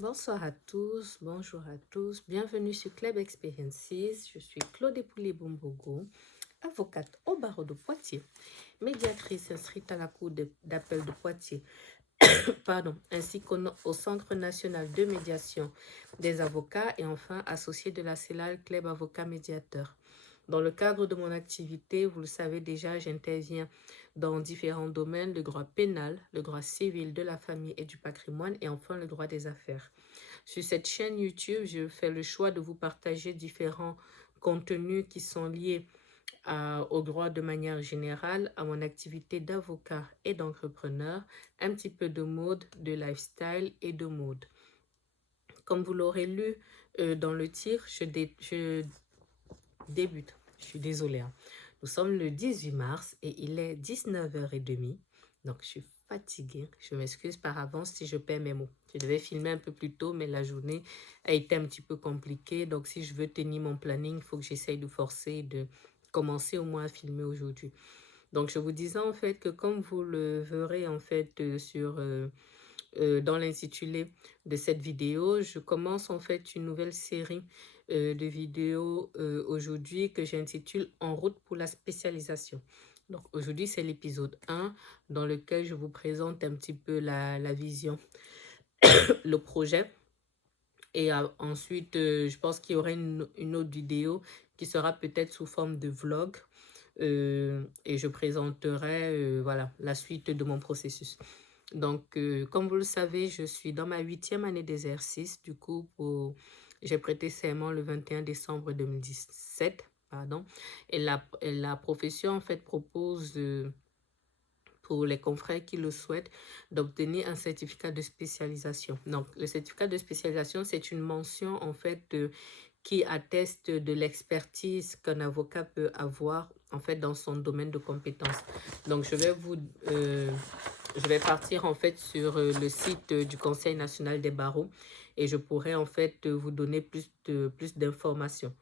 Bonsoir à tous, bonjour à tous, bienvenue sur Club Experiences. Je suis Claude Epoulier-Bombogo, avocate au barreau de Poitiers, médiatrice inscrite à la Cour d'appel de Poitiers, ainsi qu'au Centre national de médiation des avocats et enfin associée de la CELAL Club Avocat Médiateur. Dans le cadre de mon activité, vous le savez déjà, j'interviens dans différents domaines, le droit pénal, le droit civil, de la famille et du patrimoine et enfin le droit des affaires. Sur cette chaîne YouTube, je fais le choix de vous partager différents contenus qui sont liés au droit de manière générale, à mon activité d'avocat et d'entrepreneur, un petit peu de mode, de lifestyle et de mode. Comme vous l'aurez lu dans le titre, je débute. Je suis désolée. Nous sommes le 18 mars et il est 19h30. Donc, je suis fatiguée. Je m'excuse par avance si je perds mes mots. Je devais filmer un peu plus tôt, mais la journée a été un petit peu compliquée. Donc, si je veux tenir mon planning, il faut que j'essaye de forcer et de commencer au moins à filmer aujourd'hui. Donc, je vous disais en fait que comme vous le verrez en fait dans l'intitulé de cette vidéo, je commence en fait une nouvelle série de vidéos aujourd'hui que j'intitule En route pour la spécialisation. Donc aujourd'hui, c'est l'épisode 1 dans lequel je vous présente un petit peu la vision, le projet. Et ensuite, je pense qu'il y aura une autre vidéo qui sera peut-être sous forme de vlog. Et je présenterai voilà, la suite de mon processus. Donc, comme vous le savez, je suis dans ma 8e année d'exercice. Du coup, j'ai prêté serment le 21 décembre 2017. Pardon. Et la profession, en fait, propose, pour les confrères qui le souhaitent, d'obtenir un certificat de spécialisation. Donc, le certificat de spécialisation, c'est une mention, en fait, qui atteste de l'expertise qu'un avocat peut avoir, en fait, dans son domaine de compétences. Donc, je vais partir en fait sur le site du Conseil national des barreaux et je pourrai en fait vous donner plus d'informations.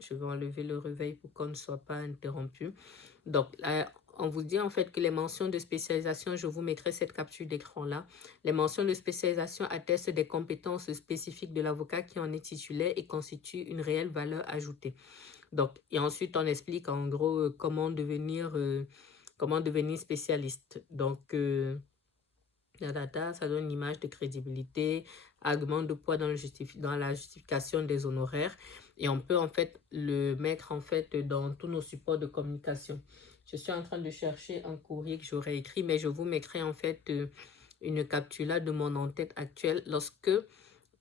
Je vais enlever le réveil pour qu'on ne soit pas interrompu. Donc, là, on vous dit en fait que les mentions de spécialisation, je vous mettrai cette capture d'écran là. Les mentions de spécialisation attestent des compétences spécifiques de l'avocat qui en est titulaire et constituent une réelle valeur ajoutée. Donc, et ensuite, on explique en gros comment devenir spécialiste. Donc, la data, ça donne une image de crédibilité, argument de poids dans la justification des honoraires. Et on peut en fait le mettre en fait dans tous nos supports de communication. Je suis en train de chercher un courrier que j'aurais écrit, mais je vous mettrai en fait une capture là de mon en-tête actuelle lorsque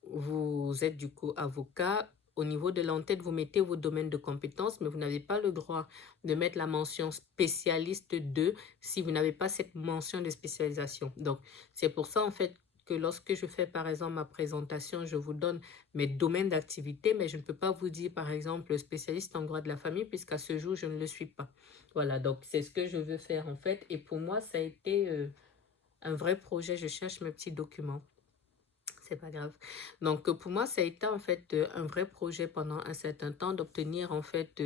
vous êtes du coup avocat. Au niveau de l'entête, vous mettez vos domaines de compétences, mais vous n'avez pas le droit de mettre la mention spécialiste 2 si vous n'avez pas cette mention de spécialisation. Donc, c'est pour ça en fait que lorsque je fais par exemple ma présentation, je vous donne mes domaines d'activité, mais je ne peux pas vous dire par exemple spécialiste en droit de la famille puisqu'à ce jour, je ne le suis pas. Voilà, donc c'est ce que je veux faire en fait. Et pour moi, ça a été un vrai projet. Je cherche mes petits documents. C'est pas grave. Donc, pour moi, ça a été en fait un vrai projet pendant un certain temps d'obtenir en fait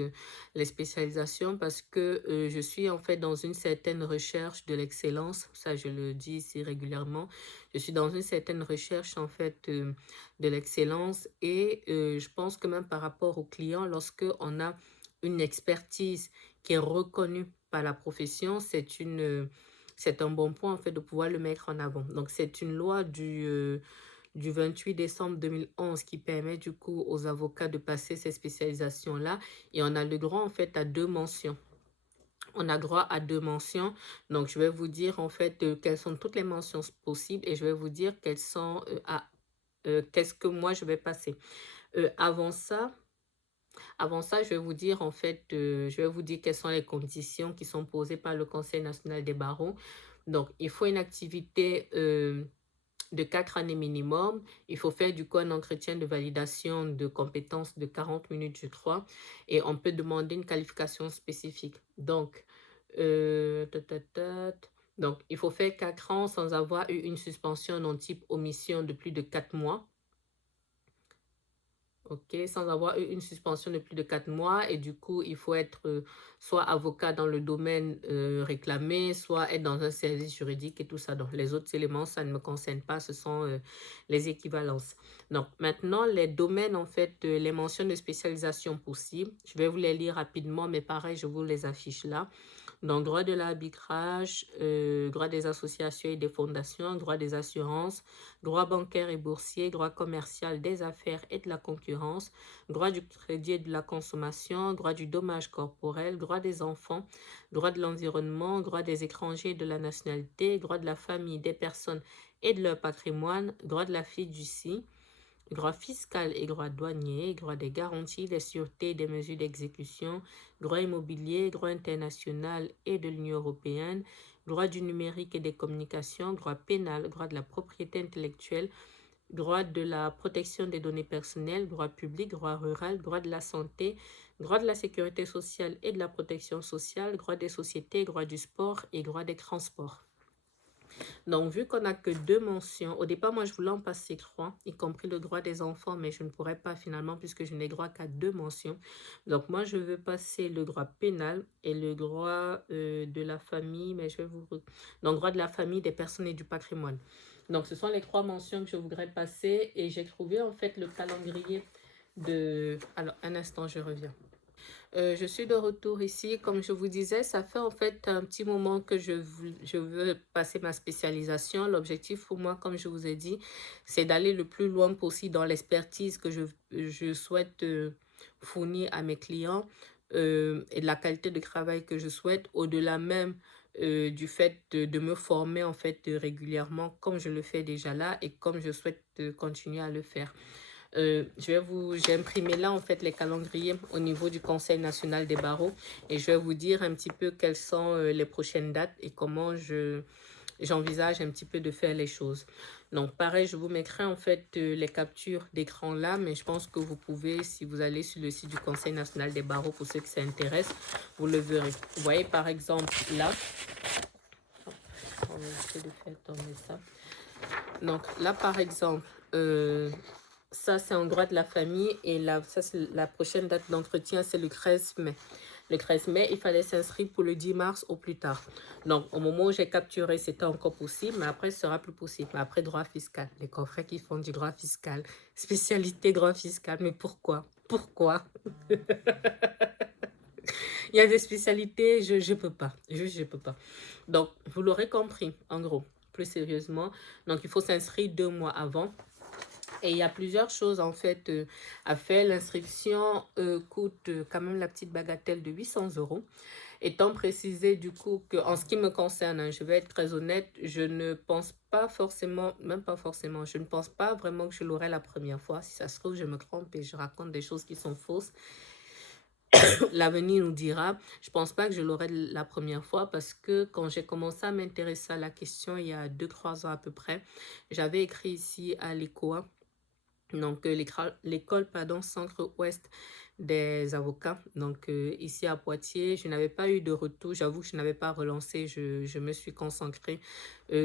les spécialisations parce que je suis en fait dans une certaine recherche de l'excellence. Ça, je le dis ici régulièrement. Je suis dans une certaine recherche en fait de l'excellence et je pense que même par rapport aux clients, lorsque on a une expertise qui est reconnue par la profession, c'est un bon point en fait de pouvoir le mettre en avant. Donc, c'est une loi du 28 décembre 2011 qui permet du coup aux avocats de passer ces spécialisations-là. Et on a le droit en fait à 2 mentions. On a droit à 2 mentions. Donc, je vais vous dire en fait quelles sont toutes les mentions possibles et je vais vous dire quelles sont qu'est-ce que moi je vais passer. Avant ça, je vais vous dire en fait, je vais vous dire quelles sont les conditions qui sont posées par le Conseil national des barreaux. Donc, il faut une activité de 4 années minimum. Il faut faire du coup un entretien de validation de compétences de 40 minutes, je crois. Et on peut demander une qualification spécifique. Donc, donc il faut faire 4 ans sans avoir eu une suspension non type omission de plus de 4 mois. ok, sans avoir eu une suspension de plus de 4 mois. Et du coup, il faut être soit avocat dans le domaine réclamé, soit être dans un service juridique et tout ça. Donc, les autres éléments, ça ne me concerne pas, ce sont les équivalences. Donc, maintenant, les domaines, en fait, les mentions de spécialisation possibles, je vais vous les lire rapidement, mais pareil, je vous les affiche là. Donc, droit de l'arbitrage, droit des associations et des fondations, droit des assurances, droit bancaire et boursier, droit commercial des affaires et de la concurrence, droit du crédit et de la consommation, droit du dommage corporel, droit des enfants, droit de l'environnement, droit des étrangers et de la nationalité, droit de la famille, des personnes et de leur patrimoine, droit de la fiducie, droit fiscal et droit douanier, droit des garanties, des sûretés et des mesures d'exécution, droit immobilier, droit international et de l'Union européenne, droit du numérique et des communications, droit pénal, droit de la propriété intellectuelle, droit de la protection des données personnelles, droit public, droit rural, droit de la santé, droit de la sécurité sociale et de la protection sociale, droit des sociétés, droit du sport et droit des transports. Donc, vu qu'on n'a que 2 mentions, au départ, moi, je voulais en passer 3, y compris le droit des enfants, mais je ne pourrais pas finalement puisque je n'ai droit qu'à 2 mentions. Donc, moi, je veux passer le droit pénal et le droit de la famille, mais je vais vous... Donc, droit de la famille, des personnes et du patrimoine. Donc, ce sont les 3 mentions que je voudrais passer et j'ai trouvé en fait le calendrier de... Alors, un instant, je reviens. Je suis de retour ici. Comme je vous disais, ça fait en fait un petit moment que je veux passer ma spécialisation. L'objectif pour moi, comme je vous ai dit, c'est d'aller le plus loin possible dans l'expertise que je souhaite fournir à mes clients et de la qualité de travail que je souhaite, au-delà même du fait de me former en fait régulièrement comme je le fais déjà là et comme je souhaite continuer à le faire. J'ai imprimé là en fait les calendriers au niveau du Conseil national des barreaux et je vais vous dire un petit peu quelles sont les prochaines dates et comment j'envisage un petit peu de faire les choses. Donc pareil, je vous mettrai en fait les captures d'écran là, mais je pense que vous pouvez, si vous allez sur le site du Conseil national des barreaux, pour ceux qui s'intéressent, vous le verrez. Vous voyez par exemple là, on va essayer de faire tourner ça. Donc là par exemple, ça, c'est en droit de la famille et là, ça, c'est la prochaine date d'entretien, c'est le 13 mai. Le 13 mai, il fallait s'inscrire pour le 10 mars au plus tard. Donc, au moment où j'ai capturé, c'était encore possible, mais après, ce sera plus possible. Mais après, droit fiscal. Les confrères qui font du droit fiscal. Spécialité droit fiscal. Mais pourquoi? Pourquoi? Il y a des spécialités, je peux pas. Je peux pas. Donc, vous l'aurez compris, en gros, plus sérieusement. Donc, il faut s'inscrire 2 mois avant. Et il y a plusieurs choses en fait à faire. L'inscription coûte quand même la petite bagatelle de 800 €. Étant précisé du coup que en ce qui me concerne, hein, je vais être très honnête, je ne pense pas forcément, même pas forcément, je ne pense pas vraiment que je l'aurai la première fois. Si ça se trouve, je me trompe et je raconte des choses qui sont fausses. L'avenir nous dira. Je pense pas que je l'aurai la première fois parce que quand j'ai commencé à m'intéresser à la question il y a 2-3 ans à peu près, j'avais écrit ici à l'ECOA. Donc, l'école, pardon, Centre-Ouest des avocats. Donc, ici à Poitiers, je n'avais pas eu de retour. J'avoue que je n'avais pas relancé. Je me suis concentrée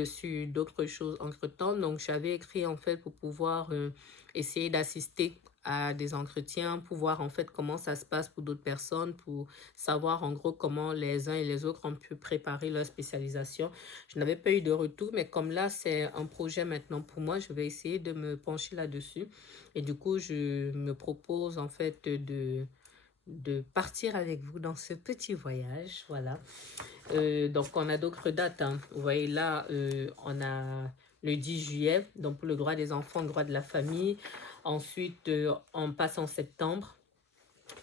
sur d'autres choses entre-temps. Donc, j'avais écrit en fait pour pouvoir essayer d'assister à des entretiens, pour voir en fait comment ça se passe pour d'autres personnes, pour savoir en gros comment les uns et les autres ont pu préparer leur spécialisation. Je n'avais pas eu de retour, mais comme là, c'est un projet maintenant pour moi, je vais essayer de me pencher là-dessus. Et du coup, je me propose en fait de partir avec vous dans ce petit voyage. Voilà. Donc, on a d'autres dates, hein. Vous voyez là, on a le 10 juillet, donc pour le droit des enfants, le droit de la famille. Ensuite, on passe en septembre.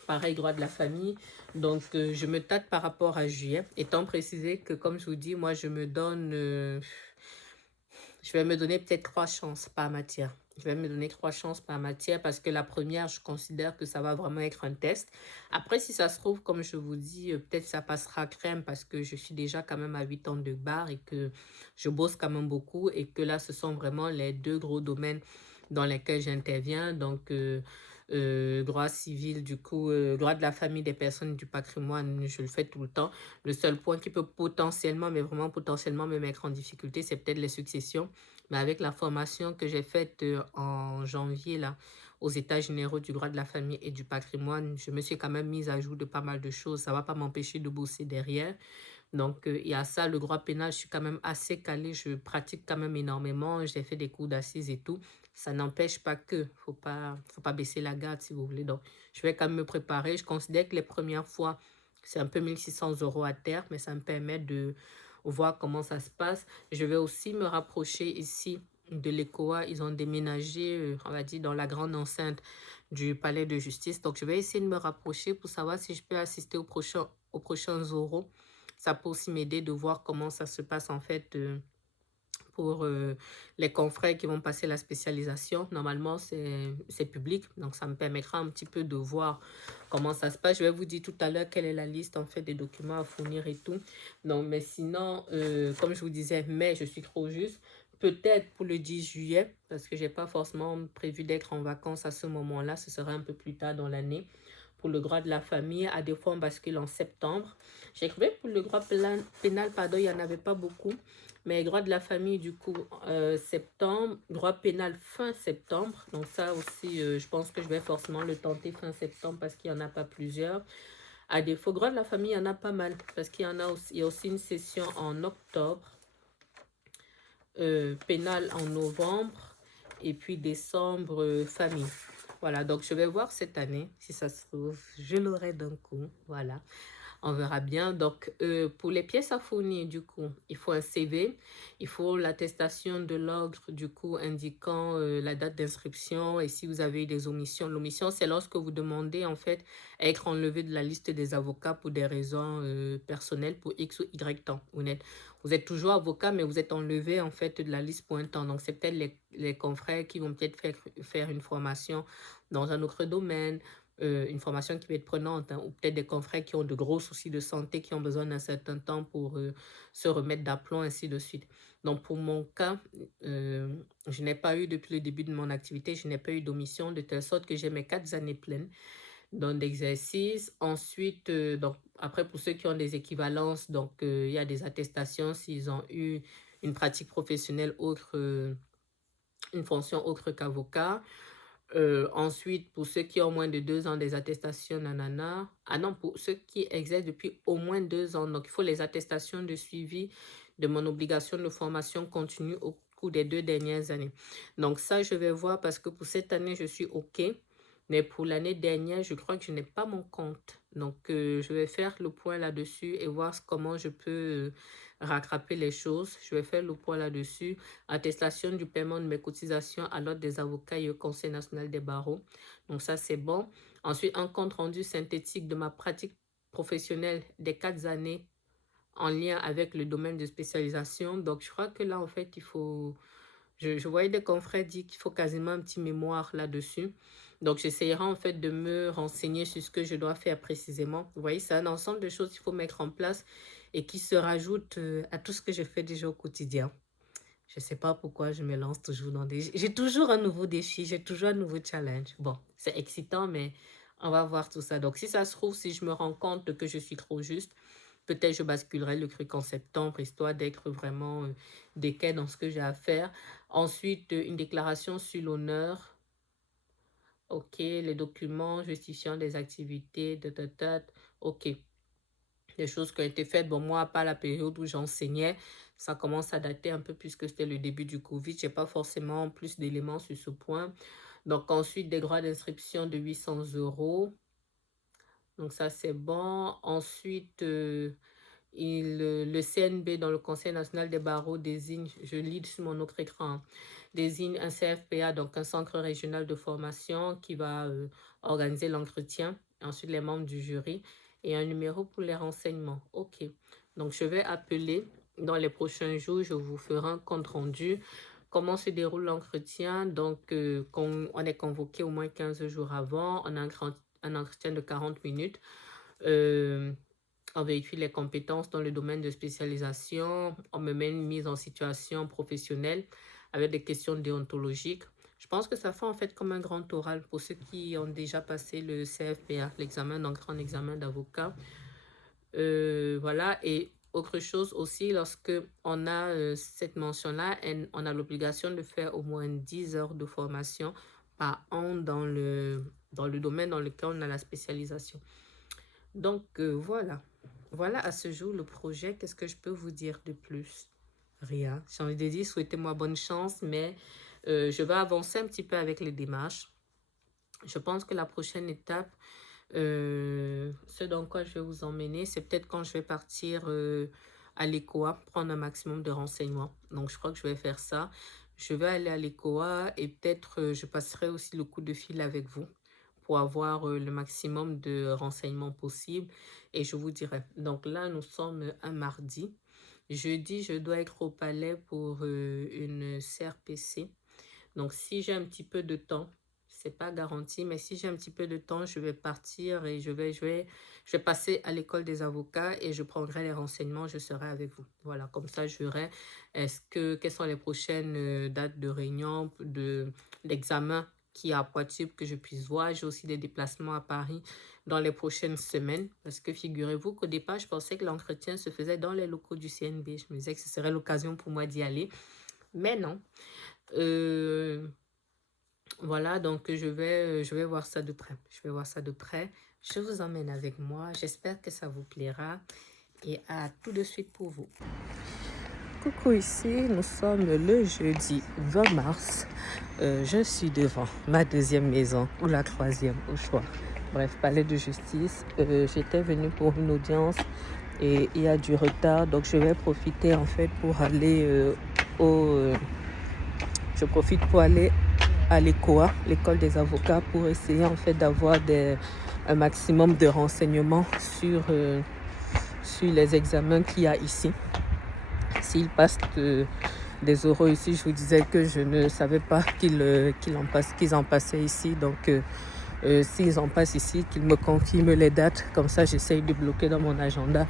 Pareil, droit de la famille. Donc, je me tâte par rapport à juillet, étant précisé que, comme je vous dis, moi, je me donne... je vais me donner peut-être 3 chances par matière. Je vais me donner 3 chances par matière parce que la première, je considère que ça va vraiment être un test. Après, si ça se trouve, comme je vous dis, peut-être ça passera crème parce que je suis déjà quand même à 8 ans de barre et que je bosse quand même beaucoup et que là, ce sont vraiment les 2 gros domaines dans lesquels j'interviens. Donc, droit civil, du coup, droit de la famille, des personnes, du patrimoine, je le fais tout le temps. Le seul point qui peut potentiellement, mais vraiment potentiellement me mettre en difficulté, c'est peut-être les successions. Mais avec la formation que j'ai faite en janvier, là, aux états généraux du droit de la famille et du patrimoine, je me suis quand même mise à jour de pas mal de choses. Ça ne va pas m'empêcher de bosser derrière. Donc, il y a ça, le droit pénal, je suis quand même assez calée, je pratique quand même énormément, j'ai fait des cours d'assises et tout. Ça n'empêche pas que, faut pas baisser la garde si vous voulez. Donc, je vais quand même me préparer. Je considère que les premières fois, c'est un peu 1 600 € à terre, mais ça me permet de voir comment ça se passe. Je vais aussi me rapprocher ici de l'ECOA. Ils ont déménagé, on va dire, dans la grande enceinte du palais de justice. Donc, je vais essayer de me rapprocher pour savoir si je peux assister aux prochains oraux. Ça peut aussi m'aider de voir comment ça se passe en fait pour les confrères qui vont passer la spécialisation. Normalement, c'est public, donc ça me permettra un petit peu de voir comment ça se passe. Je vais vous dire tout à l'heure quelle est la liste en fait des documents à fournir et tout. Donc, mais sinon, comme je vous disais, mais je suis trop juste. Peut-être pour le 10 juillet, parce que j'ai pas forcément prévu d'être en vacances à ce moment-là. Ce sera un peu plus tard dans l'année. Pour le droit de la famille, à des fois on bascule en septembre. J'ai trouvé pour le droit pénal, pardon, il n'y en avait pas beaucoup. Mais droit de la famille, du coup, septembre. Droit pénal, fin septembre. Donc ça aussi, je pense que je vais forcément le tenter fin septembre parce qu'il n'y en a pas plusieurs. À défaut, droit de la famille, il y en a pas mal. Parce qu'il y en a aussi, il y a aussi une session en octobre. Pénal en novembre. Et puis décembre, famille. Voilà, donc je vais voir cette année. Si ça se trouve, je l'aurai d'un coup. Voilà. On verra bien. Donc, pour les pièces à fournir, du coup, il faut un CV, il faut l'attestation de l'ordre, du coup, indiquant la date d'inscription et si vous avez eu des omissions. L'omission, c'est lorsque vous demandez, en fait, à être enlevé de la liste des avocats pour des raisons personnelles pour X ou Y temps. Vous êtes toujours avocat, mais vous êtes enlevé, en fait, de la liste pour un temps. Donc, c'est peut-être les confrères qui vont peut-être faire une formation dans un autre domaine, une formation qui va être prenante, hein, ou peut-être des confrères qui ont de gros soucis de santé, qui ont besoin d'un certain temps pour se remettre d'aplomb, ainsi de suite. Donc, pour mon cas, je n'ai pas eu, depuis le début de mon activité, je n'ai pas eu d'omission, de telle sorte que j'ai mes 4 années pleines d'exercice. Ensuite, donc, après, pour ceux qui ont des équivalences, donc, il y a des attestations s'ils ont eu une pratique professionnelle autre, une fonction autre qu'avocat. Ensuite, pour ceux qui ont moins de 2 ans, des attestations, nanana. Ah non, pour ceux qui exercent depuis au moins 2 ans. Donc, il faut les attestations de suivi de mon obligation de formation continue au cours des 2 dernières années. Donc, ça, je vais voir parce que pour cette année, je suis OK. Mais pour l'année dernière, je crois que je n'ai pas mon compte. Donc, je vais faire le point là-dessus et voir comment je peux rattraper les choses. Je vais faire le point là-dessus. Attestation du paiement de mes cotisations à l'ordre des avocats et au Conseil national des barreaux. Donc, ça, c'est bon. Ensuite, un compte rendu synthétique de ma pratique professionnelle des 4 années en lien avec le domaine de spécialisation. Donc, je crois que là, en fait, il faut... Je voyais des confrères dire qu'il faut quasiment un petit mémoire là-dessus. Donc, j'essaierai en fait de me renseigner sur ce que je dois faire précisément. Vous voyez, c'est un ensemble de choses qu'il faut mettre en place et qui se rajoutent à tout ce que je fais déjà au quotidien. Je ne sais pas pourquoi je me lance toujours dans des... J'ai toujours un nouveau défi, j'ai toujours un nouveau challenge. Bon, c'est excitant, mais on va voir tout ça. Donc, si ça se trouve, si je me rends compte que je suis trop juste, peut-être je basculerai le truc en septembre, histoire d'être vraiment déquet dans ce que j'ai à faire. Ensuite, une déclaration sur l'honneur. OK, les documents justifiant des activités, OK. Les choses qui ont été faites, bon, moi, pas la période où j'enseignais, ça commence à dater un peu puisque c'était le début du Covid. Je n'ai pas forcément plus d'éléments sur ce point. Donc, ensuite, des droits d'inscription de 800 €. Donc, ça, c'est bon. Ensuite, le CNB, dans le Conseil national des barreaux, désigne, je lis sur mon autre écran, désigne un CFPA, donc un centre régional de formation qui va organiser l'entretien, ensuite les membres du jury et un numéro pour les renseignements. OK. Donc, je vais appeler dans les prochains jours, je vous ferai un compte rendu. Comment se déroule l'entretien? Donc, on est convoqué au moins 15 jours avant, on a un entretien de 40 minutes. On vérifie les compétences dans le domaine de spécialisation. On me met une mise en situation professionnelle avec des questions déontologiques. Je pense que ça fait en fait comme un grand oral pour ceux qui ont déjà passé le CFPA, l'examen, donc grand examen d'avocat. Voilà, et autre chose aussi, lorsque on a cette mention-là, on a l'obligation de faire au moins 10 heures de formation à an dans le domaine dans lequel on a la spécialisation. Donc, voilà. Voilà à ce jour le projet. Qu'est-ce que je peux vous dire de plus? Rien. J'ai envie de dire, souhaitez-moi bonne chance, mais je vais avancer un petit peu avec les démarches. Je pense que la prochaine étape, ce dans quoi je vais vous emmener, c'est peut-être quand je vais partir à l'ECOA, prendre un maximum de renseignements. Donc, je crois que je vais faire ça. Je vais aller à l'ECOA et peut-être je passerai aussi le coup de fil avec vous pour avoir le maximum de renseignements possibles et je vous dirai. Donc là, nous sommes un mardi. Jeudi, je dois être au palais pour une CRPC. Donc, si j'ai un petit peu de temps, c'est pas garanti, mais si j'ai un petit peu de temps, je vais partir et je vais passer à l'école des avocats et je prendrai les renseignements, je serai avec vous. Voilà, comme ça, je verrai quelles sont les prochaines dates de réunion, d'examen qui est à Poitiers pour que je puisse voir. J'ai aussi des déplacements à Paris dans les prochaines semaines parce que figurez-vous qu'au départ, je pensais que l'entretien se faisait dans les locaux du CNB. Je me disais que ce serait l'occasion pour moi d'y aller, mais non. Voilà, donc je vais voir ça de près. Je vais voir ça de près. Je vous emmène avec moi. J'espère que ça vous plaira. Et à tout de suite pour vous. Coucou, ici, nous sommes le jeudi 20 mars. Je suis devant ma deuxième maison, ou la troisième, au choix. Bref, palais de justice. J'étais venue pour une audience et il y a du retard. Donc, je vais profiter en fait pour aller je profite pour aller à l'ECOA, l'école des avocats, pour essayer en fait d'avoir un maximum de renseignements sur les examens qu'il y a ici. S'ils passent des oraux ici, je vous disais que je ne savais pas qu'ils en passaient ici. Donc, s'ils en passent ici, qu'ils me confirment les dates. Comme ça, j'essaye de bloquer dans mon agenda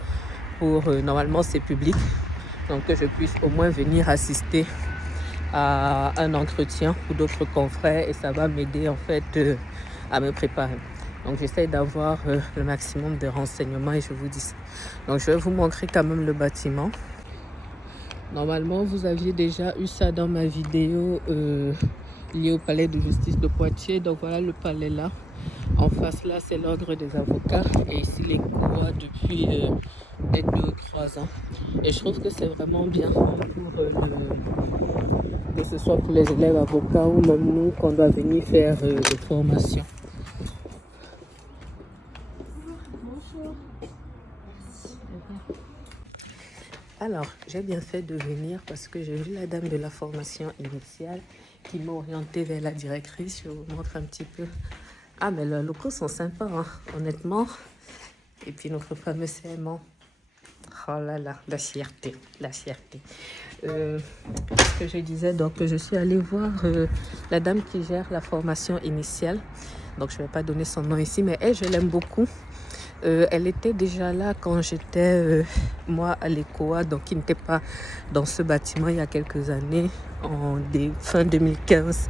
pour, normalement, c'est public. Donc, que je puisse au moins venir assister à un entretien ou d'autres confrères et ça va m'aider en fait à me préparer. Donc j'essaie d'avoir le maximum de renseignements et je vous dis ça. Donc je vais vous montrer quand même le bâtiment. Normalement vous aviez déjà eu ça dans ma vidéo liée au palais de justice de Poitiers. Donc voilà le palais là. En face là c'est l'ordre des avocats et ici les cours depuis peut-être 2 ou 3 ans. Et je trouve que c'est vraiment bien pour que ce soit pour les élèves avocats ou même nous qu'on doit venir faire des formations. Bonjour. Alors, j'ai bien fait de venir parce que j'ai vu la dame de la formation initiale qui m'a orientée vers la directrice. Je vous montre un petit peu. Ah, mais les locaux sont sympas, hein, honnêtement. Et puis notre fameux serment. Oh là là, la fierté, la fierté. Ce que je disais, donc je suis allée voir la dame qui gère la formation initiale. Donc je ne vais pas donner son nom ici, mais elle, je l'aime beaucoup. Elle était déjà là quand j'étais, moi, à l'ECOA, donc qui n'était pas dans ce bâtiment il y a quelques années, fin 2015,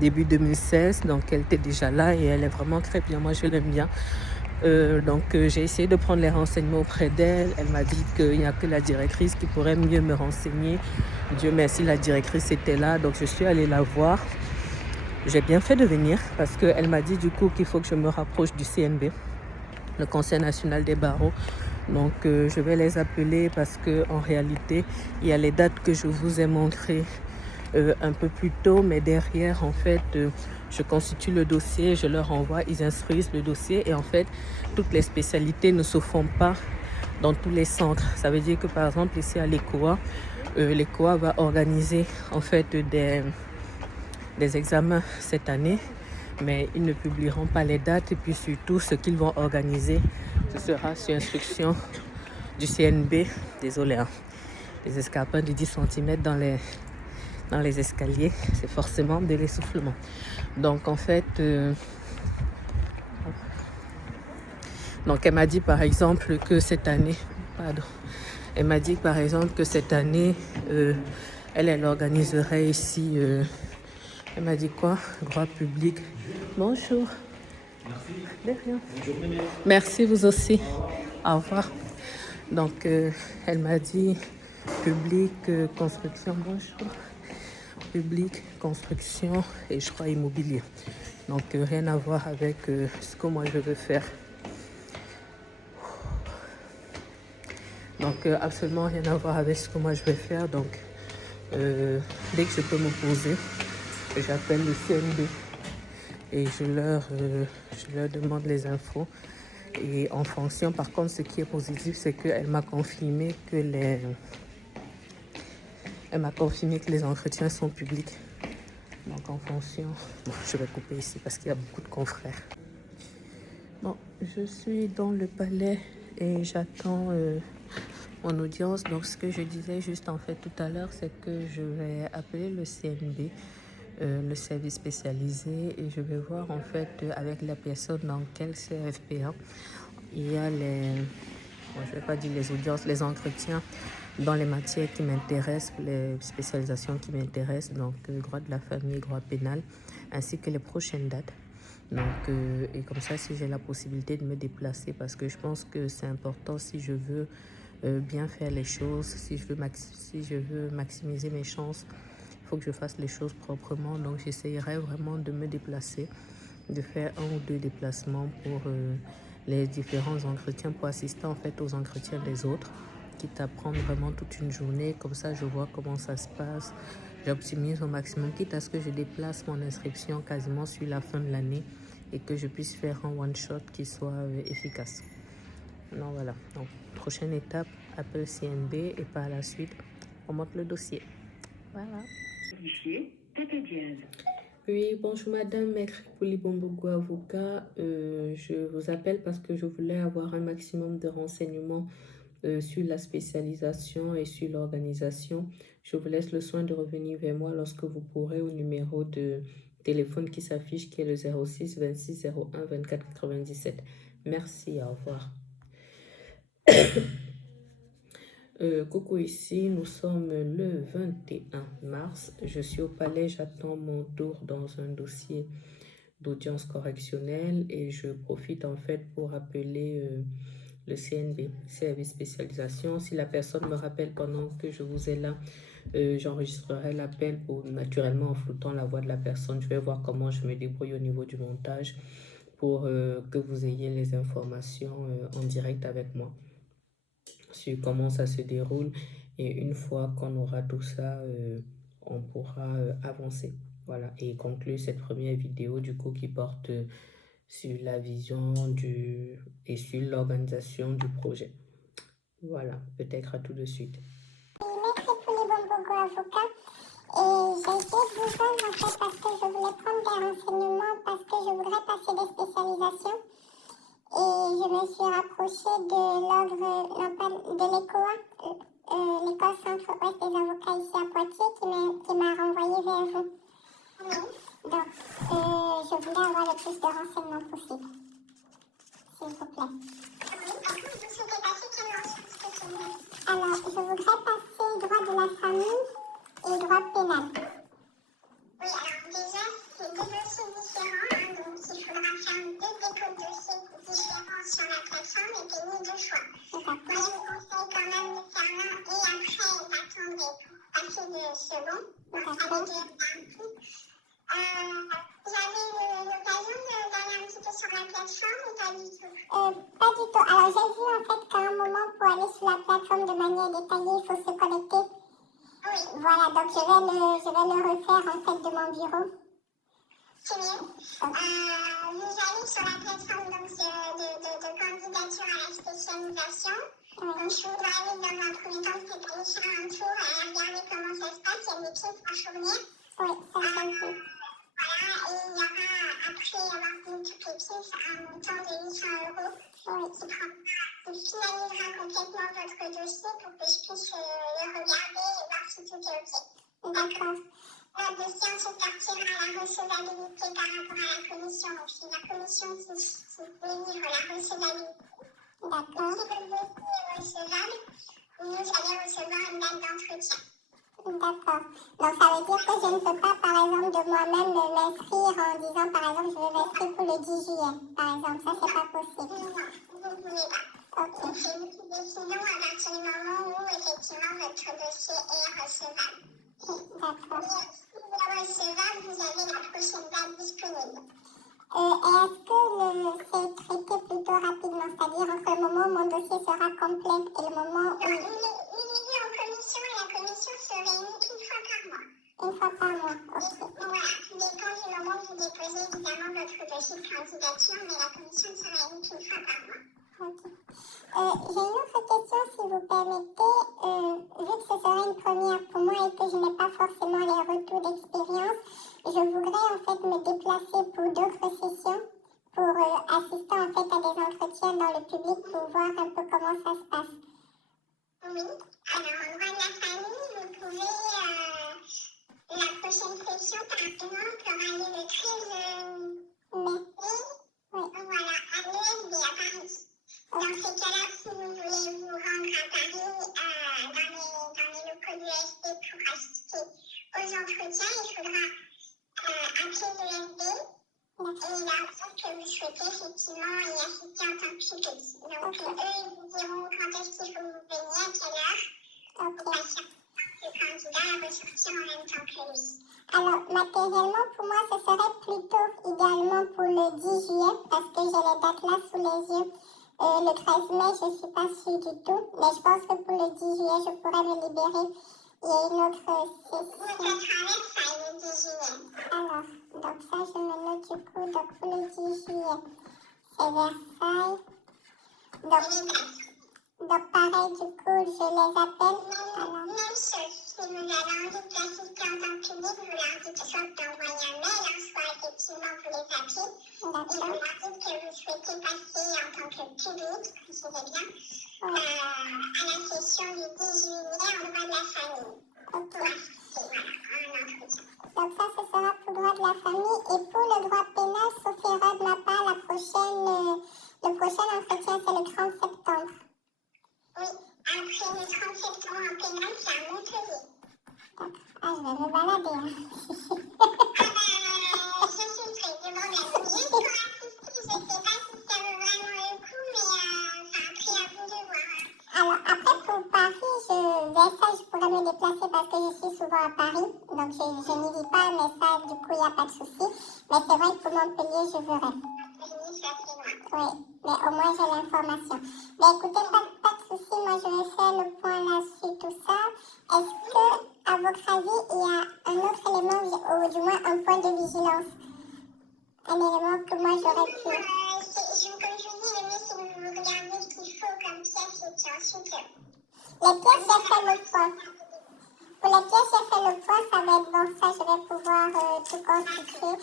début 2016. Donc elle était déjà là et elle est vraiment très bien. Moi, je l'aime bien. Donc j'ai essayé de prendre les renseignements auprès d'elle. Elle m'a dit qu'il n'y a que la directrice qui pourrait mieux me renseigner. Dieu merci, la directrice était là, donc je suis allée la voir. J'ai bien fait de venir parce qu'elle m'a dit du coup qu'il faut que je me rapproche du CNB, le Conseil national des barreaux. Donc je vais les appeler parce qu'en réalité, il y a les dates que je vous ai montrées un peu plus tôt, mais derrière en fait je constitue le dossier, je leur envoie, ils instruisent le dossier et en fait toutes les spécialités ne se font pas dans tous les centres. Ça veut dire que par exemple ici à l'ECOA, l'ECOA va organiser en fait des examens cette année, mais ils ne publieront pas les dates et puis surtout ce qu'ils vont organiser, ce sera sur instruction du CNB. Désolé, hein, les escarpins de 10 cm dans les escaliers, c'est forcément de l'essoufflement. Donc en fait, donc elle m'a dit par exemple que cette année, elle m'a dit par exemple que cette année, elle organiserait ici, elle m'a dit quoi? Droit public. Bonjour. Merci. De rien. Merci vous aussi. Au revoir. Donc elle m'a dit public, construction, bonjour. public, construction et je crois immobilier. Donc rien à voir avec ce que moi je veux faire. Donc absolument rien à voir avec ce que moi je vais faire. Donc dès que je peux me poser, j'appelle le CNB et je leur demande les infos. Et en fonction, par contre, ce qui est positif, c'est qu'elle m'a confirmé que les entretiens sont publics. Donc en fonction, bon, je vais couper ici parce qu'il y a beaucoup de confrères. Bon, je suis dans le palais et j'attends mon audience. Donc ce que je disais juste en fait tout à l'heure, c'est que je vais appeler le CNB, le service spécialisé, et je vais voir en fait avec la personne dans quel CFPA il y a je vais pas dire les audiences, les entretiens dans les matières qui m'intéressent, les spécialisations qui m'intéressent, donc droit de la famille, droit pénal, ainsi que les prochaines dates. Donc, et comme ça, si j'ai la possibilité de me déplacer, parce que je pense que c'est important si je veux bien faire les choses, si je veux maximiser mes chances, il faut que je fasse les choses proprement. Donc, j'essayerai vraiment de me déplacer, de faire 1 ou 2 déplacements pour les différents entretiens, pour assister en fait aux entretiens des autres, quitte à prendre vraiment toute une journée. Comme ça, je vois comment ça se passe. J'optimise au maximum, quitte à ce que je déplace mon inscription quasiment sur la fin de l'année et que je puisse faire un one-shot qui soit efficace. Donc voilà. Donc, prochaine étape, appel CNB et par la suite, on monte le dossier. Voilà. Oui, bonjour madame, maître Poulibombogo avocat. Je vous appelle parce que je voulais avoir un maximum de renseignements sur la spécialisation et sur l'organisation. Je vous laisse le soin de revenir vers moi lorsque vous pourrez au numéro de téléphone qui s'affiche, qui est le 06 26 01 24 97. Merci, au revoir. Coucou, ici, nous sommes le 21 mars. Je suis au palais, j'attends mon tour dans un dossier d'audience correctionnelle et je profite en fait pour appeler le CNB, service spécialisation. Si la personne me rappelle pendant que je vous ai là, j'enregistrerai l'appel pour naturellement en floutant la voix de la personne. Je vais voir comment je me débrouille au niveau du montage pour que vous ayez les informations en direct avec moi sur comment ça se déroule, et une fois qu'on aura tout ça, on pourra avancer. Voilà, et conclure cette première vidéo du coup qui porte sur la vision et sur l'organisation du projet. Voilà, peut-être à tout de suite. Maître Poulibombogo avocat, et j'ai essayé de vous joindre en fait parce que je voulais prendre des renseignements, parce que je voudrais passer des spécialisations. Et je me suis rapprochée de l'ordre, non pas de l'ECOA, l'école centre-ouest des avocats ici à Poitiers, qui m'a renvoyée vers vous. Oui. Donc, je voulais avoir le plus de renseignements possible, s'il vous plaît. Oui, d'accord. Vous souhaitez passer quelle mention spécialisée? Alors, je voudrais passer droit de la famille et droit pénal. Oui, alors déjà, c'est 2 dossiers différents, hein, donc il faudra faire 2 dépôts de dossiers différents sur la plateforme et payer 2 fois. Moi, je vous conseille quand même de faire l'un et après d'attendre pour passer le second, donc avec un prix. Vous avez l'occasion d'aller un petit peu sur la plateforme ou pas du tout? Pas du tout. Alors, j'ai vu en fait qu'à un moment, pour aller sur la plateforme de manière détaillée, il faut se connecter. Oui. Voilà, donc je vais le refaire en fait de mon bureau. C'est mieux. Vous allez sur la plateforme donc, de candidature à la spécialisation. Oui. Donc je voudrais aller dans un premier temps peut-être aller faire un tour et regarder comment ça se passe. Il y a des pièces à fournir. Oui, ça me fait. Voilà, et il y aura, après avoir fini toutes les pièces, un montant de 800 €. Oui. Qui finalisera complètement votre dossier pour que je puisse le regarder et voir si tout est OK. D'accord. Le dossier ensuite partira à la recevabilité par rapport à la commission. Donc, c'est la commission qui délivre la recevabilité. D'accord. Si votre dossier est recevable, vous allez recevoir une date d'entretien. D'accord. Donc, ça veut dire que je ne peux pas, par exemple, de moi-même m'inscrire en disant, par exemple, je veux m'inscrire pour le 10 juillet. Par exemple, ça, c'est pas possible. Non, vous ne pouvez pas. Ok. C'est nous qui décidons à partir du moment où, effectivement, votre dossier est recevable. D'accord. Si vous êtes recevable, vous avez la prochaine date disponible. Et est-ce que c'est traité plutôt rapidement, c'est-à-dire entre le moment où mon dossier sera complet et le moment où... Il est en commission et la commission se réunit une fois par mois. Une fois par mois, ok. Voilà, tout dépend du moment où vous déposez évidemment votre dossier de candidature, mais la commission se réunit une fois par mois. Ok. J'ai une autre question, si vous permettez. Vu que ce serait une première pour moi et que je n'ai pas forcément les retours d'expérience, je voudrais en fait me déplacer pour d'autres sessions, pour assister en fait à des entretiens dans le public pour voir un peu comment ça se passe. Oui, alors en droit de la famille, vous pouvez, la prochaine session par exemple aura lieu le 13 mai. Oui. Voilà, à l'ESB à Paris. Dans ces cas-là, si vous voulez vous rendre à Paris, dans les locaux de l'ESB pour assister aux entretiens, il faudra appeler l'ESB et leur dire que vous souhaitez effectivement y assister en tant que public. Donc eux, ils vous diront quand est-ce qu'il faut vous venir, à quelle heure, pour assurer que le candidat va ressortir en même temps que lui. Alors, matériellement, pour moi, ce serait plutôt idéalement pour le 10 juillet, parce que j'ai les dates là sous les yeux. Le 13 mai, je ne suis pas sûre du tout, mais je pense que pour le 10 juillet, je pourrais me libérer. Il y a une autre session. Ça traverse le 10 juillet. Alors, donc ça, je me note du coup, donc pour le 10 juillet, c'est Versailles. Donc pareil, du coup, je les appelle. Même chose, si vous avez envie d'assister en tant que public, vous leur dites soit d'envoyer un mail, soit effectivement vous les appelez. Et vous leur dites que vous souhaitez passer en tant que public, précisez bien, à la session du 10 juillet en droit de la famille. Ok. Donc ça, ce sera pour le droit de la famille. Et pour le droit pénal, sauf erreur de ma part, le prochain entretien, c'est le 30 septembre. Oui, après le 30 septembre en pénal, c'est à Montpellier. D'accord. Ah, je vais me balader. Je suis très demandée. Juste pour assister, je ne sais pas si ça vaut vraiment le coup, mais après, à vous de voir. Alors, après, pour Paris, je pourrais me déplacer parce que je suis souvent à Paris. Donc, je n'y vis pas, mais ça, du coup, il n'y a pas de souci. Mais c'est vrai que pour Montpellier, je verrai. Oui, mais au moins j'ai l'information. Mais écoutez, pas de souci, moi je vais faire le point là-dessus, tout ça. Est-ce que, à votre avis, il y a un autre élément, ou du moins un point de vigilance? Un élément que moi j'aurais pu... Comme je vous dis, le mieux c'est de vous regarder ce qu'il faut comme pièce et puis ensuite... Les pièces, j'ai fait le point. Pour les pièces, j'ai fait le point, ça va être bon, ça je vais pouvoir tout constituer.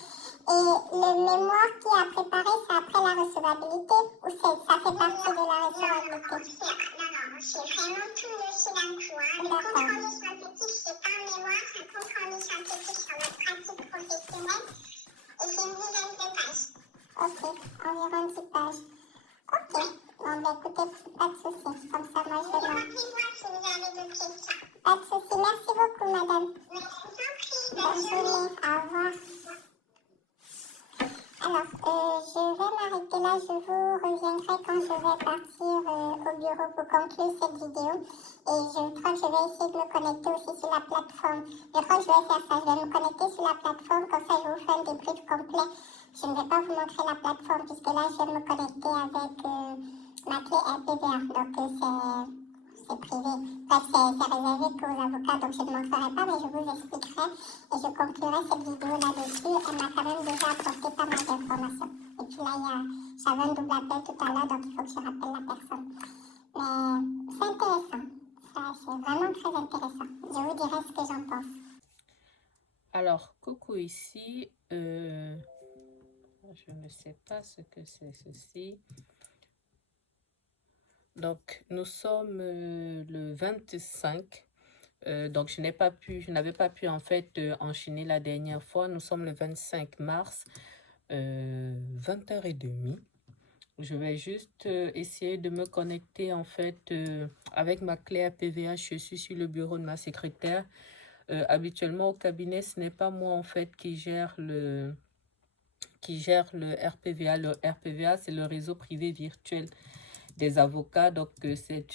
Et le mémoire qui a préparé, c'est après la recevabilité ou ça fait partie de la recevabilité? Non, c'est vraiment tout le dossier d'un coup. Le compte rendu synthétique, c'est pas un mémoire, c'est un compte rendu synthétique sur notre pratique professionnelle et c'est une dizaine de pages. Ok, environ 10 pages. Ok, bon, bah écoutez, pas de souci. Comme ça, moi je vais... Rappelez-moi si vous avez d'autres questions. Pas de souci. Merci beaucoup, madame. Bonne journée. Au revoir. Alors, je vais m'arrêter là. Je vous reviendrai quand je vais partir au bureau pour conclure cette vidéo. Et je crois que je vais essayer de me connecter aussi sur la plateforme. Je crois que je vais faire ça. Je vais me connecter sur la plateforme. Comme ça, je vous fais un débrief complet. Je ne vais pas vous montrer la plateforme puisque là, je vais me connecter avec ma clé RPVA. Donc, c'est privé. Bref, c'est réservé qu'aux avocats, donc je ne montrerai pas, mais je vous expliquerai et je conclurai cette vidéo là-dessus. Elle m'a quand même déjà apporté pas mal d'informations. Et puis là, j'avais un double appel tout à l'heure, donc il faut que je rappelle la personne. Mais c'est intéressant. C'est vraiment très intéressant. Je vous dirai ce que j'en pense. Alors, coucou ici. Je ne sais pas ce que c'est ceci. Donc, nous sommes le 25. Donc, je n'avais pas pu en fait enchaîner la dernière fois. Nous sommes le 25 mars, 20h30. Je vais juste essayer de me connecter en fait avec ma clé RPVA. Je suis sur le bureau de ma secrétaire. Habituellement au cabinet, ce n'est pas moi en fait qui gère le RPVA. Le RPVA, c'est le réseau privé virtuel des avocats. Donc, c'est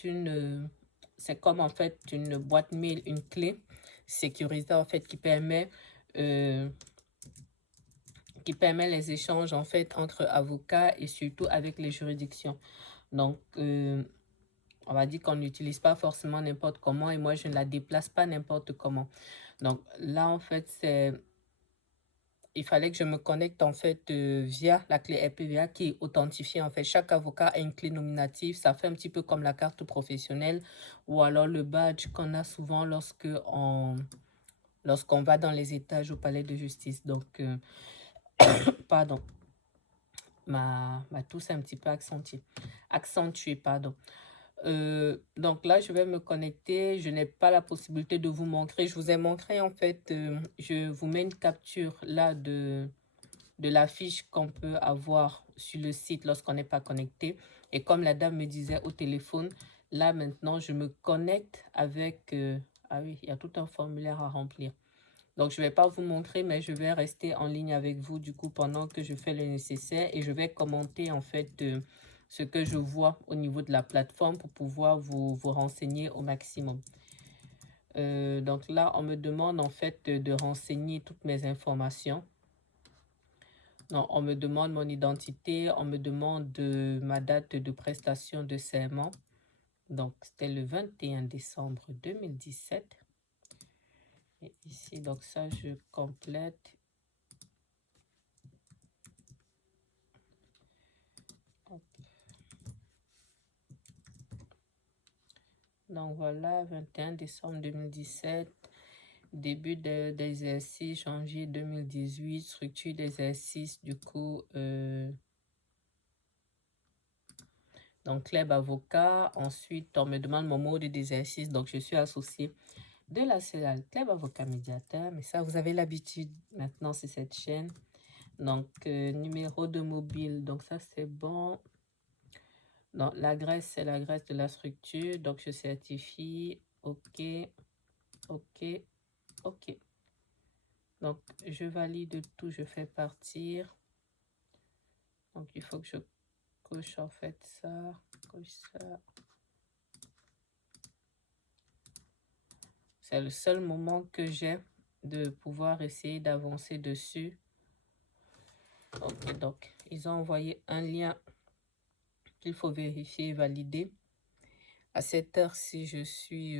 comme en fait une boîte mail, une clé. sécurisé en fait qui permet les échanges en fait entre avocats et surtout avec les juridictions. Donc, on va dire qu'on n'utilise pas forcément n'importe comment et moi, je ne la déplace pas n'importe comment. Donc là, en fait, il fallait que je me connecte en fait via la clé RPVA qui est authentifiée. En fait, chaque avocat a une clé nominative. Ça fait un petit peu comme la carte professionnelle ou alors le badge qu'on a souvent lorsqu'on va dans les étages au palais de justice. Donc, pardon, ma toux est un petit peu accentuée, pardon. Donc là, je vais me connecter. Je n'ai pas la possibilité de vous montrer. Je vous ai montré en fait, je vous mets une capture là de l'affiche qu'on peut avoir sur le site lorsqu'on n'est pas connecté. Et comme la dame me disait au téléphone, là maintenant, je me connecte avec... ah oui, il y a tout un formulaire à remplir. Donc, je ne vais pas vous montrer, mais je vais rester en ligne avec vous du coup pendant que je fais le nécessaire et je vais commenter en fait ce que je vois au niveau de la plateforme pour pouvoir vous renseigner au maximum. Donc là, on me demande en fait de renseigner toutes mes informations. Non, on me demande mon identité, on me demande ma date de prestation de serment. Donc, c'était le 21 décembre 2017. Et ici, donc ça, je complète. Hop. Donc, voilà, 21 décembre 2017. Début d'exercice, janvier 2018. Structure d'exercice, du coup... donc, club avocat. Ensuite, on me demande mon mode d'exercice. Donc, je suis associée de la CELAL, club avocat médiateur. Mais ça, vous avez l'habitude. Maintenant, c'est cette chaîne. Donc, numéro de mobile. Donc, ça, c'est bon. Donc, l'adresse, c'est l'adresse de la structure. Donc, je certifie. OK. OK. OK. Donc, je valide tout. Je fais partir. Donc, il faut que je coche en fait ça. Coche ça. C'est le seul moment que j'ai de pouvoir essayer d'avancer dessus. Ok, donc, ils ont envoyé un lien qu'il faut vérifier et valider. À cette heure-ci, je suis...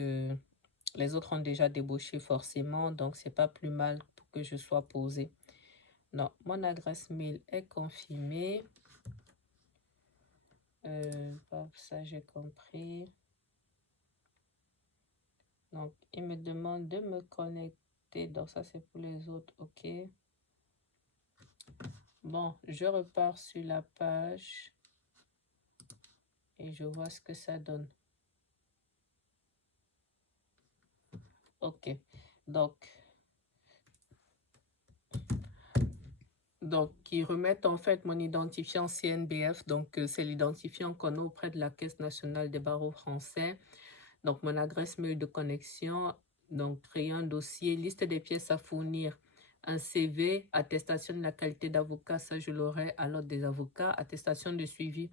les autres ont déjà débauché forcément, donc c'est pas plus mal pour que je sois posée. Non, mon adresse mail est confirmée. Ça, j'ai compris. Donc, il me demande de me connecter. Donc, ça, c'est pour les autres. OK. Bon, je repars sur la page. Et je vois ce que ça donne. OK. Donc, ils remettent en fait mon identifiant CNBF. Donc, c'est l'identifiant qu'on a auprès de la Caisse nationale des barreaux français. Donc, mon adresse mail de connexion. Donc, créer un dossier, liste des pièces à fournir, un CV, attestation de la qualité d'avocat, ça je l'aurai à l'ordre des avocats, attestation de suivi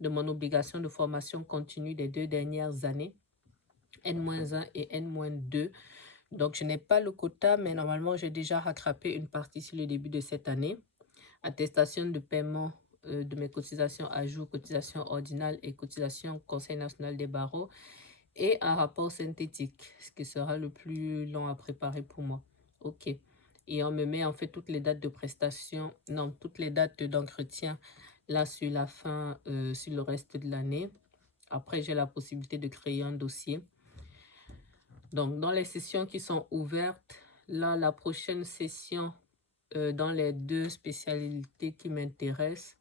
de mon obligation de formation continue des 2 dernières années, N-1 et N-2. Donc, je n'ai pas le quota, mais normalement, j'ai déjà rattrapé une partie sur le début de cette année. Attestation de paiement de mes cotisations à jour, cotisations ordinales et cotisations Conseil national des barreaux. Et un rapport synthétique, ce qui sera le plus long à préparer pour moi. OK. Et on me met en fait toutes les dates de prestation, non, toutes les dates d'entretien là sur la fin, sur le reste de l'année. Après, j'ai la possibilité de créer un dossier. Donc, dans les sessions qui sont ouvertes, là, la prochaine session dans les 2 spécialités qui m'intéressent,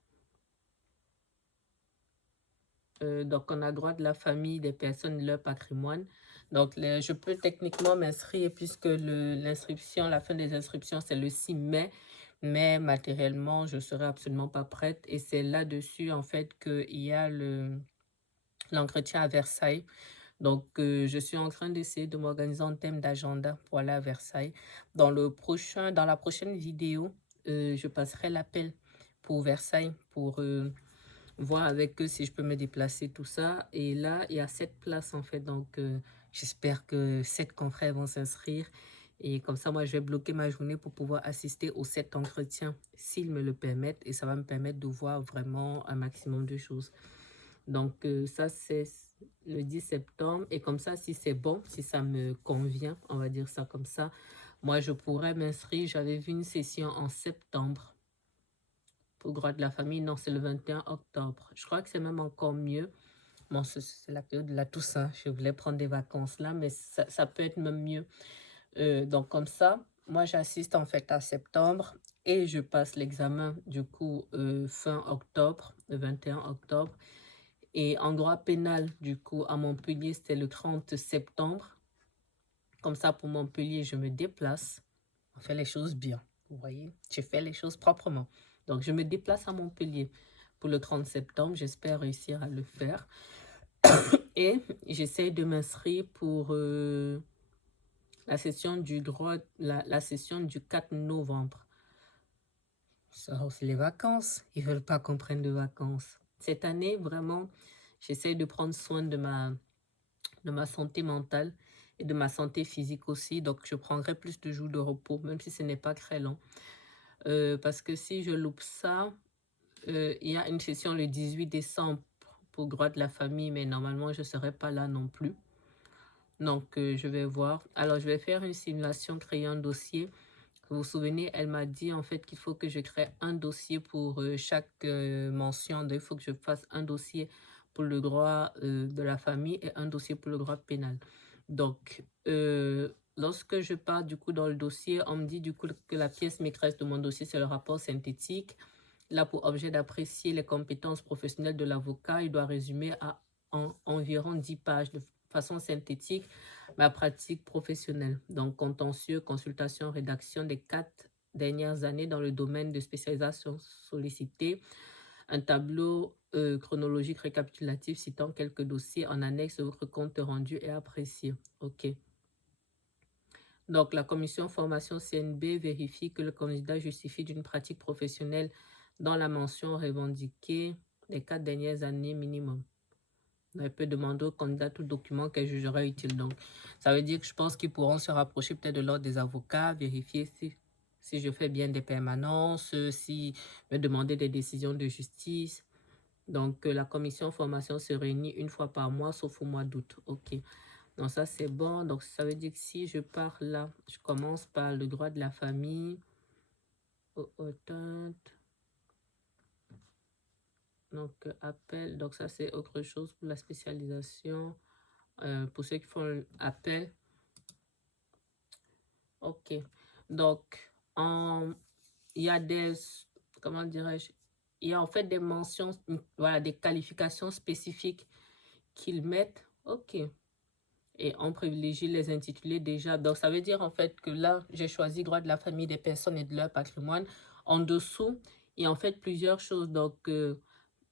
donc, on a droit de la famille des personnes et leur patrimoine. Donc, je peux techniquement m'inscrire puisque l'inscription, la fin des inscriptions, c'est le 6 mai. Mais matériellement, je ne serai absolument pas prête. Et c'est là-dessus, en fait, qu'il y a l'entretien à Versailles. Donc, je suis en train d'essayer de m'organiser en termes d'agenda pour aller à Versailles. Dans la prochaine vidéo, je passerai l'appel pour Versailles pour... voir avec eux si je peux me déplacer, tout ça. Et là, il y a 7 places en fait. Donc, j'espère que 7 confrères vont s'inscrire. Et comme ça, moi, je vais bloquer ma journée pour pouvoir assister aux 7 entretiens, s'ils me le permettent. Et ça va me permettre de voir vraiment un maximum de choses. Donc, ça, c'est le 10 septembre. Et comme ça, si c'est bon, si ça me convient, on va dire ça comme ça, moi, je pourrais m'inscrire. J'avais vu une session en septembre pour droit de la famille. Non, c'est le 21 octobre. Je crois que c'est même encore mieux. Bon, c'est la période de la Toussaint. Je voulais prendre des vacances là, mais ça peut être même mieux. Donc, comme ça, moi, j'assiste en fait à septembre et je passe l'examen du coup fin octobre, le 21 octobre. Et en droit pénal, du coup, à Montpellier, c'était le 30 septembre. Comme ça, pour Montpellier, je me déplace. On fait les choses bien. Vous voyez, je fais les choses proprement. Donc, je me déplace à Montpellier pour le 30 septembre. J'espère réussir à le faire. Et j'essaie de m'inscrire pour la session du droit, la session du 4 novembre. Ça, c'est les vacances. Ils ne veulent pas qu'on prenne de vacances. Cette année, vraiment, j'essaie de prendre soin de ma santé mentale et de ma santé physique aussi. Donc, je prendrai plus de jours de repos, même si ce n'est pas très long. Parce que si je loupe ça, il y a une session le 18 décembre pour droit de la famille, mais normalement, je ne serai pas là non plus. Donc, je vais voir. Alors, je vais faire une simulation, créer un dossier. Vous vous souvenez, elle m'a dit en fait qu'il faut que je crée un dossier pour chaque mention. Donc, il faut que je fasse un dossier pour le droit de la famille et un dossier pour le droit pénal. Donc, lorsque je pars du coup dans le dossier, on me dit du coup que la pièce maîtresse de mon dossier, c'est le rapport synthétique. Là, pour objet d'apprécier les compétences professionnelles de l'avocat, il doit résumer à environ 10 pages de façon synthétique ma pratique professionnelle. Donc, contentieux, consultation, rédaction des 4 dernières années dans le domaine de spécialisation sollicitée, un tableau chronologique récapitulatif citant quelques dossiers en annexe de votre compte rendu et apprécié. OK. Donc, la commission formation CNB vérifie que le candidat justifie d'une pratique professionnelle dans la mention revendiquée des 4 dernières années minimum. Elle peut demander au candidat tout document qu'elle jugera utile. Donc, ça veut dire que je pense qu'ils pourront se rapprocher peut-être de l'ordre des avocats, vérifier si je fais bien des permanences, si me demander des décisions de justice. Donc, la commission formation se réunit une fois par mois, sauf au mois d'août. OK. Donc, ça, c'est bon. Donc, ça veut dire que si je pars là, je commence par le droit de la famille. Donc, appel. Donc, ça, c'est autre chose pour la spécialisation. Pour ceux qui font appel. OK. Donc, il y a des, comment dirais-je, il y a en fait des mentions, voilà, des qualifications spécifiques qu'ils mettent. OK. Et on privilégie les intitulés déjà. Donc, ça veut dire en fait que là, j'ai choisi droit de la famille des personnes et de leur patrimoine. En dessous, il y a en fait plusieurs choses. Donc,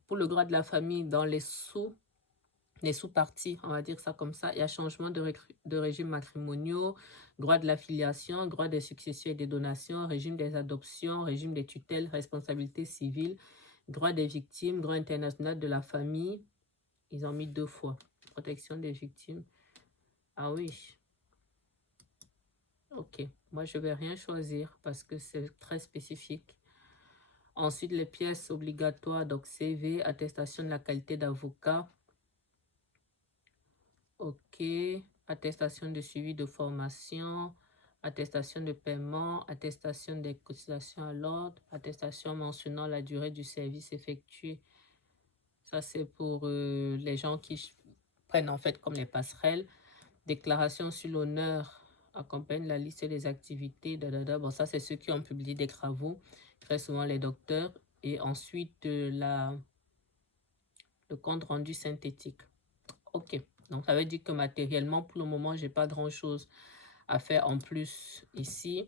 pour le droit de la famille, dans les sous-parties, on va dire ça comme ça, il y a changement de régime matrimoniaux, droit de l'affiliation, droit des successions et des donations, régime des adoptions, régime des tutelles, responsabilité civile, droit des victimes, droit international de la famille. Ils ont mis 2 fois. Protection des victimes. Ah oui. OK. Moi, je ne vais rien choisir parce que c'est très spécifique. Ensuite, les pièces obligatoires, donc CV, attestation de la qualité d'avocat. OK. Attestation de suivi de formation, attestation de paiement, attestation des cotisations à l'ordre, attestation mentionnant la durée du service effectué. Ça, c'est pour les gens qui prennent en fait comme les passerelles. Déclaration sur l'honneur accompagne la liste des activités. Bon, ça, c'est ceux qui ont publié des travaux, très souvent les docteurs. Et ensuite, le compte rendu synthétique. OK. Donc, ça veut dire que matériellement, pour le moment, je n'ai pas grand-chose à faire en plus ici.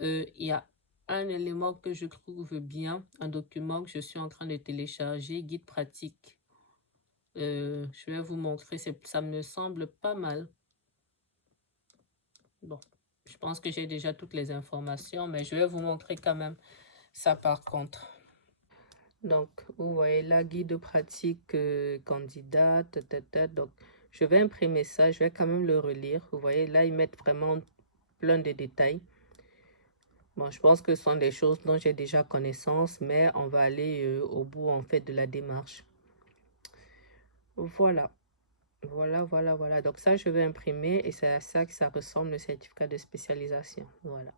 Il y a un élément que je trouve bien, un document que je suis en train de télécharger, guide pratique. Je vais vous montrer, ça me semble pas mal. Bon, je pense que j'ai déjà toutes les informations, mais je vais vous montrer quand même ça par contre. Donc, vous voyez la guide pratique candidate. Donc, je vais imprimer ça, je vais quand même le relire. Vous voyez, là, ils mettent vraiment plein de détails. Bon, je pense que ce sont des choses dont j'ai déjà connaissance, mais on va aller au bout en fait de la démarche. Voilà, voilà. Donc ça, je vais imprimer et c'est à ça que ça ressemble le certificat de spécialisation. Voilà.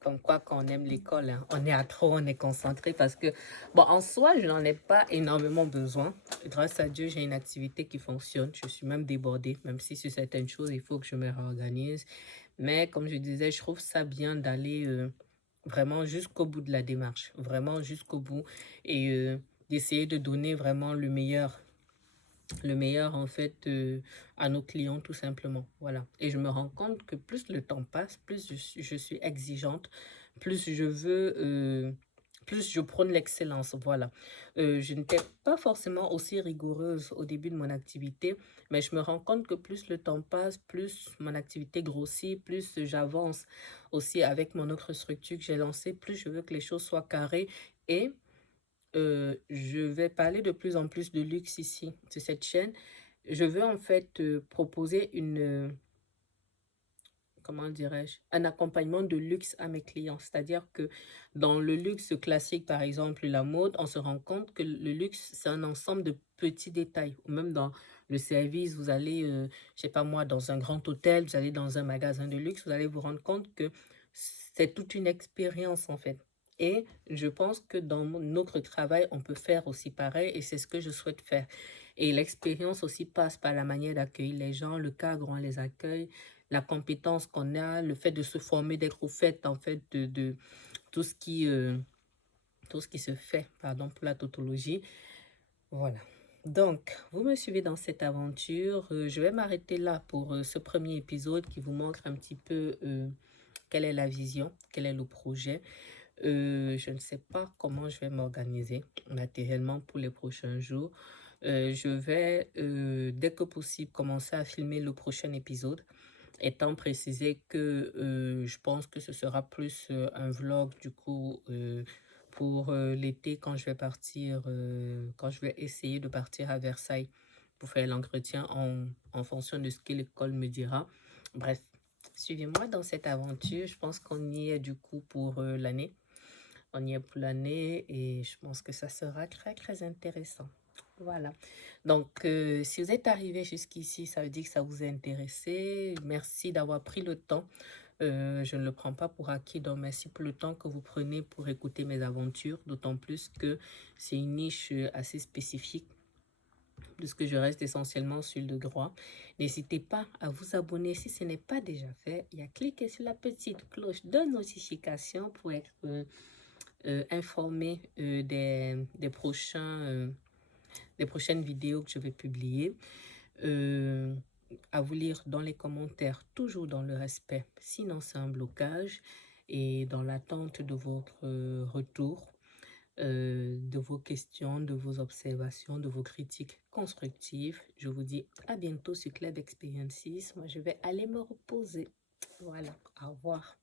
Comme quoi qu'on aime l'école, hein. On est à trop, on est concentré parce que, bon, en soi, je n'en ai pas énormément besoin. Grâce à Dieu, j'ai une activité qui fonctionne. Je suis même débordée, même si sur certaines choses, il faut que je me réorganise. Mais comme je disais, je trouve ça bien d'aller vraiment jusqu'au bout de la démarche, vraiment jusqu'au bout et d'essayer de donner vraiment le meilleur en fait à nos clients tout simplement. Voilà. Et je me rends compte que plus le temps passe, plus je suis exigeante, plus je veux, plus je prône l'excellence. Voilà. Je n'étais pas forcément aussi rigoureuse au début de mon activité, mais je me rends compte que plus le temps passe, plus mon activité grossit, plus j'avance aussi avec mon autre structure que j'ai lancée, plus je veux que les choses soient carrées et je vais parler de plus en plus de luxe ici, sur cette chaîne. Je veux en fait proposer comment dirais-je, un accompagnement de luxe à mes clients. C'est-à-dire que dans le luxe classique, par exemple, la mode, on se rend compte que le luxe, c'est un ensemble de petits détails. Ou même dans le service, vous allez, je sais pas moi, dans un grand hôtel, vous allez dans un magasin de luxe, vous allez vous rendre compte que c'est toute une expérience en fait. Et je pense que dans notre travail, on peut faire aussi pareil et c'est ce que je souhaite faire. Et l'expérience aussi passe par la manière d'accueillir les gens, le cadre où on les accueille, la compétence qu'on a, le fait de se former, d'être au fait en fait de tout tout ce qui se fait, pardon pour la tautologie. Voilà. Donc, vous me suivez dans cette aventure. Je vais m'arrêter là pour ce premier épisode qui vous montre un petit peu quelle est la vision, quel est le projet. Je ne sais pas comment je vais m'organiser matériellement pour les prochains jours. Je vais, dès que possible, commencer à filmer le prochain épisode, étant précisé que je pense que ce sera plus un vlog du coup pour l'été quand je vais partir, quand je vais essayer de partir à Versailles pour faire l'entretien en fonction de ce que l'école me dira. Bref, suivez-moi dans cette aventure. Je pense qu'on y est du coup pour l'année. On y est pour l'année et je pense que ça sera très intéressant. Voilà. Donc, si vous êtes arrivé jusqu'ici, ça veut dire que ça vous a intéressé. Merci d'avoir pris le temps. Je ne le prends pas pour acquis, donc merci pour le temps que vous prenez pour écouter mes aventures, d'autant plus que c'est une niche assez spécifique, puisque je reste essentiellement sur le droit. N'hésitez pas à vous abonner si ce n'est pas déjà fait et à cliquer sur la petite cloche de notification pour être informé des prochaines vidéos que je vais publier. À vous lire dans les commentaires, toujours dans le respect, sinon c'est un blocage. Et dans l'attente de votre retour, de vos questions, de vos observations, de vos critiques constructives, je vous dis à bientôt sur Club Experiences. Moi, je vais aller me reposer. Voilà, au revoir.